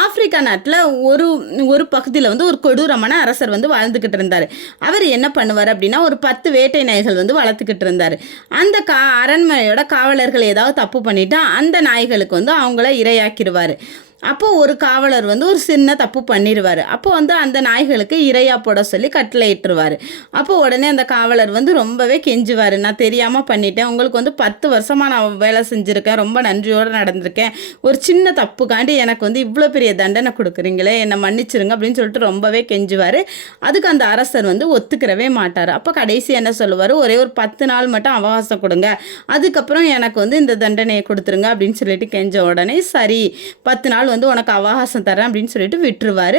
Africa நாட்டில் ஒரு ஒரு பகுதியில் வந்து ஒரு கொடூரமான அரசர் வந்து வாழ்ந்துக்கிட்டு இருந்தார். அவர் என்ன பண்ணுவார் அப்படின்னா, ஒரு 10 வேட்டை நாய்கள் வந்து வளர்த்துக்கிட்டு இருந்தார். அந்த அரண்மனையோட காவலர்கள் ஏதாவது தப்பு பண்ணிட்டா அந்த நாய்களுக்கு வந்து அவங்கள இரையாக்கிடுவார். அப்போது ஒரு காவலர் வந்து ஒரு சின்ன தப்பு பண்ணிடுவார். அப்போ வந்து அந்த நாய்களுக்கு இரையா போட சொல்லி கட்டளையிட்டுருவார். அப்போ உடனே அந்த காவலர் வந்து ரொம்பவே கெஞ்சுவார், நான் தெரியாமல் பண்ணிட்டேன், உங்களுக்கு வந்து 10 வருஷமாக நான் வேலை செஞ்சுருக்கேன், ரொம்ப நன்றியோடு நடந்திருக்கேன், ஒரு சின்ன தப்புக்காண்டி எனக்கு வந்து இவ்வளோ பெரிய தண்டனை கொடுக்குறீங்களே, என்னை மன்னிச்சிருங்க அப்படின்னு சொல்லிட்டு ரொம்பவே கெஞ்சுவார். அதுக்கு அந்த அரசர் வந்து ஒத்துக்கிறவே மாட்டார். அப்போ கடைசி என்ன சொல்லுவார், ஒரே ஒரு 10 நாள் மட்டும் அவகாசம் கொடுங்க, அதுக்கப்புறம் எனக்கு வந்து இந்த தண்டனையை கொடுத்துருங்க அப்படின்னு சொல்லிட்டு கெஞ்ச உடனே சரி 10 நாள் வந்து உனக்கு அவகாசம் தரேன் அப்படின்னு சொல்லிட்டு விட்டுருவார்.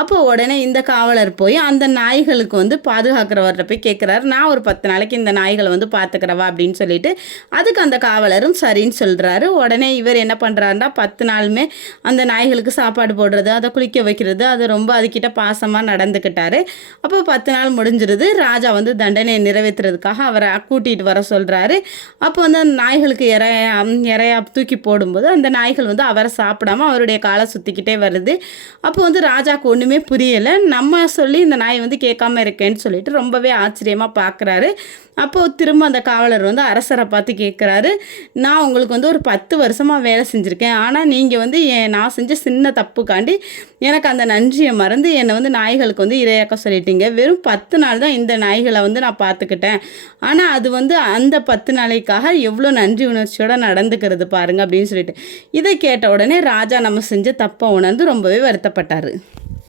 அப்போ உடனே இந்த காவலர் போய் அந்த நாய்களுக்கு வந்து பாதுகாக்கிறவர்கிட்ட போய் கேட்குறாரு, நான் ஒரு 10 நாளைக்கு இந்த நாய்களை வந்து பார்த்துக்கிறவா அப்படின்னு சொல்லிட்டு. அதுக்கு அந்த காவலரும் சரின்னு சொல்கிறாரு. உடனே இவர் என்ன பண்ணுறாருன்னா 10 நாளுமே அந்த நாய்களுக்கு சாப்பாடு போடுறது, அதை குளிக்க வைக்கிறது, அது ரொம்ப அதுக்கிட்ட பாசமாக நடந்துக்கிட்டாரு. அப்போ 10 நாள் முடிஞ்சிருது. ராஜா வந்து தண்டனையை நிறைவேற்றுறதுக்காக அவரை கூட்டிகிட்டு வர சொல்கிறாரு. அப்போ வந்து அந்த நாய்களுக்கு இறையா தூக்கி போடும்போது அந்த நாய்கள் வந்து அவரை சாப்பிடாம அவருடைய காலை சுற்றிக்கிட்டே வருது. அப்போ வந்து ராஜாவுக்கு ஒன்றுமே புரியலை. நம்ம சொல்லி இந்த நாய் வந்து கேட்காம இருக்கேன்னு சொல்லிட்டு ரொம்பவே ஆச்சரியமாக பார்க்குறாரு. அப்போது திரும்ப அந்த காவலர் வந்து அரசரை பார்த்து கேட்குறாரு, நான் உங்களுக்கு வந்து ஒரு 10 வருஷமாக வேலை செஞ்சுருக்கேன், ஆனால் நீங்கள் வந்து நான் செஞ்ச சின்ன தப்புக்காண்டி எனக்கு அந்த நன்றியை மறந்து என்னை வந்து நாய்களுக்கு வந்து இரையாக்க சொல்லிட்டீங்க. வெறும் 10 நாள் தான் இந்த நாய்களை வந்து நான் பார்த்துக்கிட்டேன், ஆனால் அது வந்து அந்த 10 நாளைக்காக எவ்வளோ நன்றி உணர்ச்சியோடு நடந்துக்கிறது பாருங்கள் அப்படின்னு சொல்லிட்டு. இதை கேட்ட உடனே ராஜா நம்ம செஞ்ச தப்பை உணர்ந்து ரொம்பவே வருத்தப்பட்டார்.